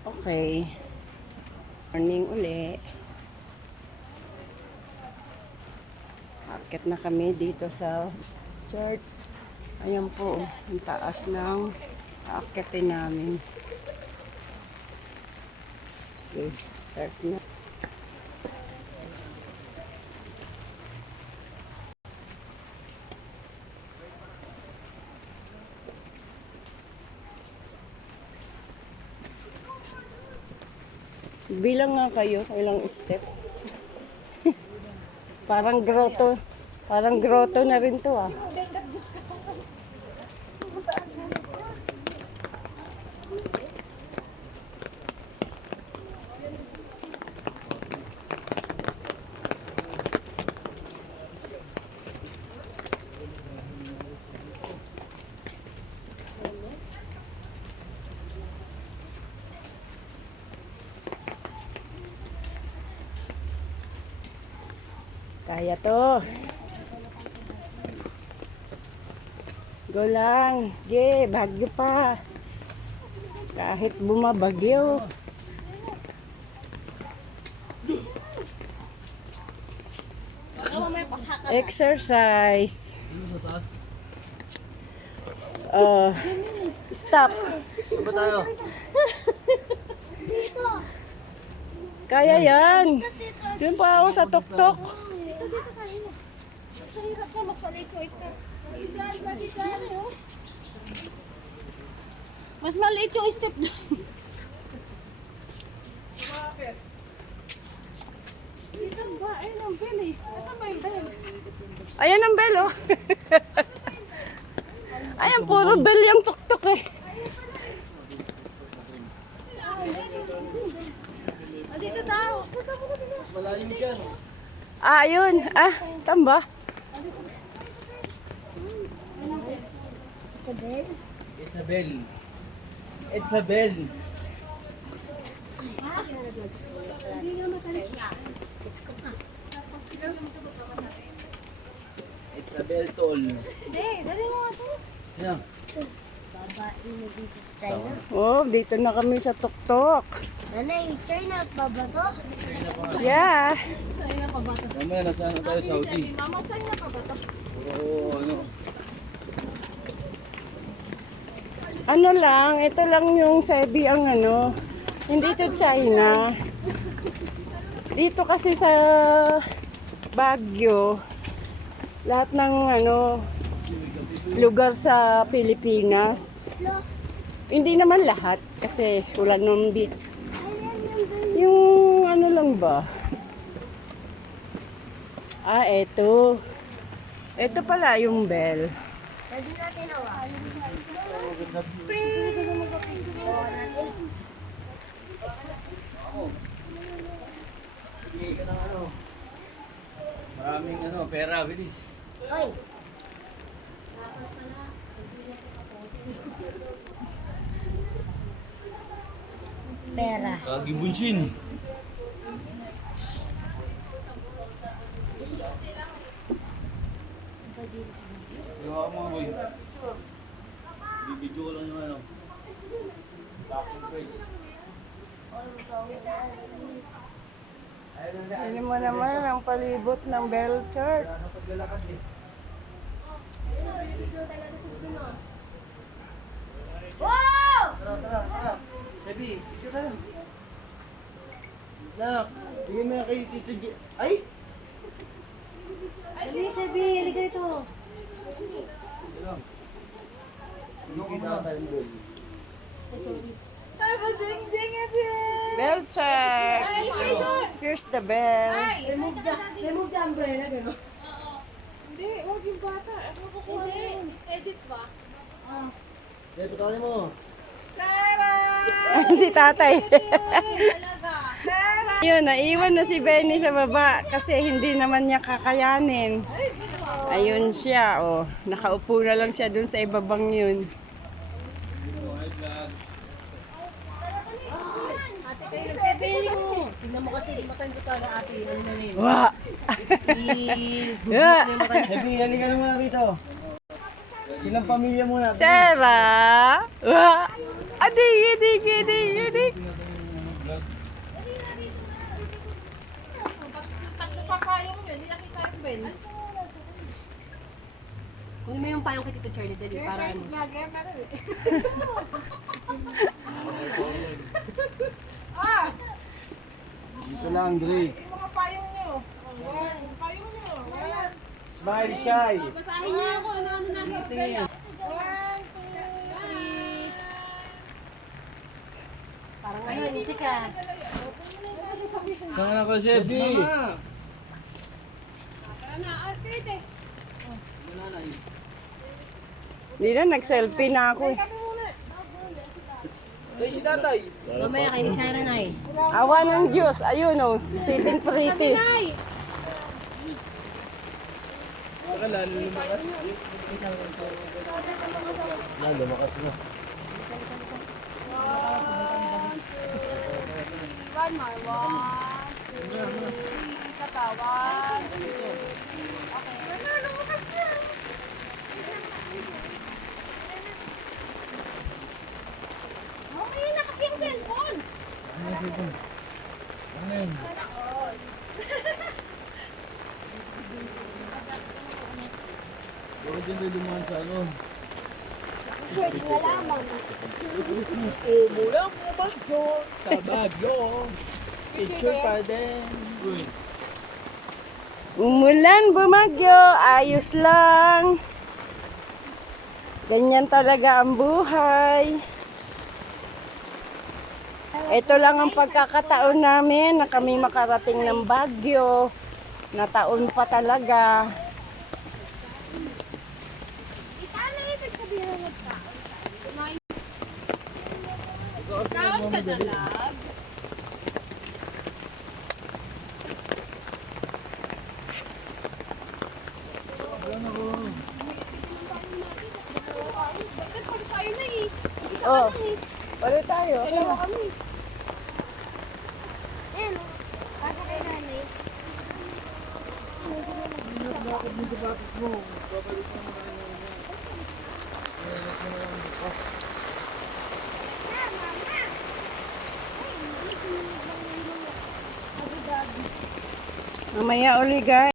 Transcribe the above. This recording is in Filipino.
Okay. Morning uli. Akit na kami dito sa church. Ayan po, ang taas ng aakitin namin. Okay, start na. Bilang nga kayo, ilang step. Parang grotto. Parang grotto na rin to ah. Kaya to. Go lang. Ge, bagyo pa. Kahit bumabagyo. Exercise. Stop. Saan tayo? Kaya yan. Doon pa ako sa tuktok. Mas maliit yung step doon. Bakit? Dito ba? Ayun ang bell eh. Nasaan ba yung bell? Ayan ang bell oh. Ayan, puro bell yung tuktok eh. Dito daw. Mas malayo dyan. Ah, ayun. Ah, saan ba? Isabel. It's a bell. It's a bell toll. Hindi, dali mo nga ito. Yeah. Oh, dito na kami sa tuktok. Nanay, sir na baba to? Yeah. Mamaya nasaan na tayo, Saudi. Mama, saan na pa ba ito? Oo, ano. Ano lang, ito lang yung Sebi ang ano. Hindi to China. Dito kasi sa Baguio, lahat ng ano, lugar sa Pilipinas. Hindi naman lahat kasi wala nung beach. Yung ano lang ba? Ah, eto. Eto pala yung bell. Pwede natin hawakan. Sige ka ng ano. Maraming ano, pera, bilis. Oy! Pera. Kagibunsin. Yung ako mga boy. Bibidyo ko lang yung ano. Backing praise. Ano mo naman ang palibot ng Bell Church. Paglalakad eh. Wow! Tara. Sabi, picture tayo. Nak, bigyan mo yan kay Tito J. Ay! Sabi, sabi, halika dito. Ito lang. Hindi kita tayo doon. Ay, basing-ding ito. Bell Church. Here's the bell. Remove the umbrella, gano'n. Hindi, huwag yung bata. Ano ko kuha yun? Edit ba? Kaya putahin mo. Si tatay. Talaga. Yun, naiwan na si Benny sa baba kasi hindi naman niya kakayanin. Ayun siya, oh. Nakaupo na lang siya dun sa ibabang yun. Ate kayo, nagpipili mo. Tingnan mo kasi di matanda ka na ate. Ano na yun? Wa! Yeah. Sabi, halika naman na rito. Silang pamilya muna. Sarah! Wa! Adik. Tatlo pa payong yun, hindi nakita yung bell. Kunin mo yung payong kay Tito Charlie, dali, para ano. Dito lang, Drake. Mga payong nyo. Payong nyo. Smile, Sky. Basahin niyo ako, ano na sa bell. 1, 2, 3. Parang ano, yung chika. Saan na ko, Chef? Hindi na, nag-selfie na ako. Ay, si tatay. Mamaya kayo Sharon ay. Awa ng Diyos. Ayun oh, sitting pretty. Saka lalo lumakas. Lumakas na. Mamaya na kasi yung cellphone. Bakit din tayo dumaan sa ano? Short nga lamang. Umulang bumagyo sa Baguio. Picture pa din. Umulan, bumagyo, ayos lang. Ganyan talaga ang buhay. Ito lang ang pagkakataon namin na kami makarating ng Baguio. Na taon pa talaga. Ano ibig sabihin ng magkaon? Kaon ka na lang. Oh, wala tayo. Ayan o. Para kay nanay. Mamaya uli guys.